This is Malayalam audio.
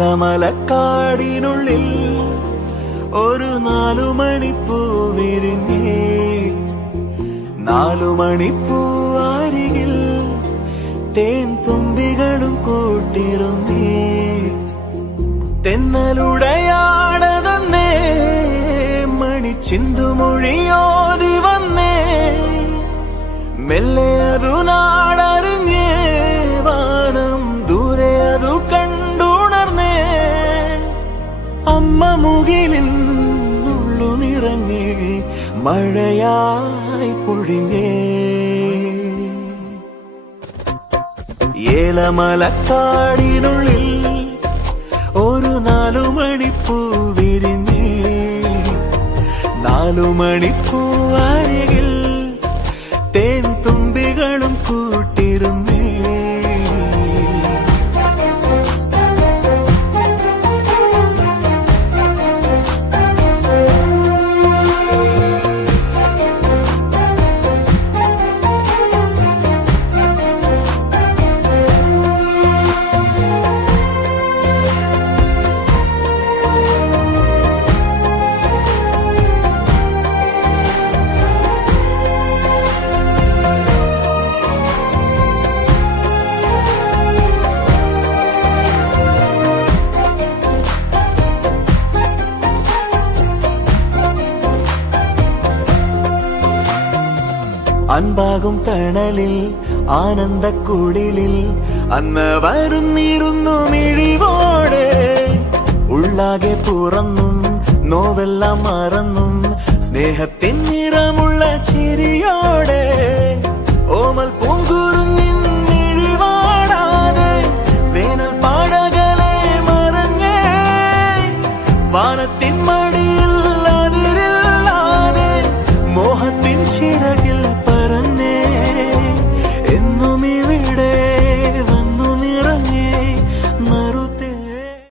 ഏലമലക്കാടിനുള്ളിൽ ഒരു 4 മണിപ്പൂ വിരിഞ്ഞേ, 4 മണിപ്പൂ അരികിൽ തേൻ തുമ്പികളും കൂട്ടിരുന്നേ. തെന്നലുടയാടതന്നേ മണിച്ചിന്തുമൊഴിയോതി വന്നേ, മെല്ലെ അതു നാടറിഞ്ഞേ, വാനം ദൂരെ അതു കണ്ടുണർന്നേ. അമ്മ മുകിലിൻ ഉള്ളു നിറഞ്ഞേ, മഴയായി പൊഴിഞ്ഞേ. ഏലമലക്കാടിനുള്ളിൽ ഒരു 4 മണിപ്പൂ വിരിഞ്ഞേ, 4 മണിപ്പൂ അരികിൽ തേൻ തുമ്പികളും കൂട്ടിരുന്നേ. അൻപാകും തണലിൽ ആനന്ദക്കുടിലിൽ അന്ന് വരുന്നിരുന്നു മിഴിവോടെ. ഉള്ളാകെ തുറന്നും നോവെല്ലാം മറന്നും സ്നേഹത്തിൻ നിറമുള്ള ചിരിയോടെ. ഓമൽ പൂങ്കുരുന്നിൻ മിഴിവാടാതെ വേനൽ പാടകളെ മറഞ്ഞേ, വാനത്തിൻ മടിയിൽ അതിരില്ലാതെ മോഹത്തിൻ ചിറകിൽ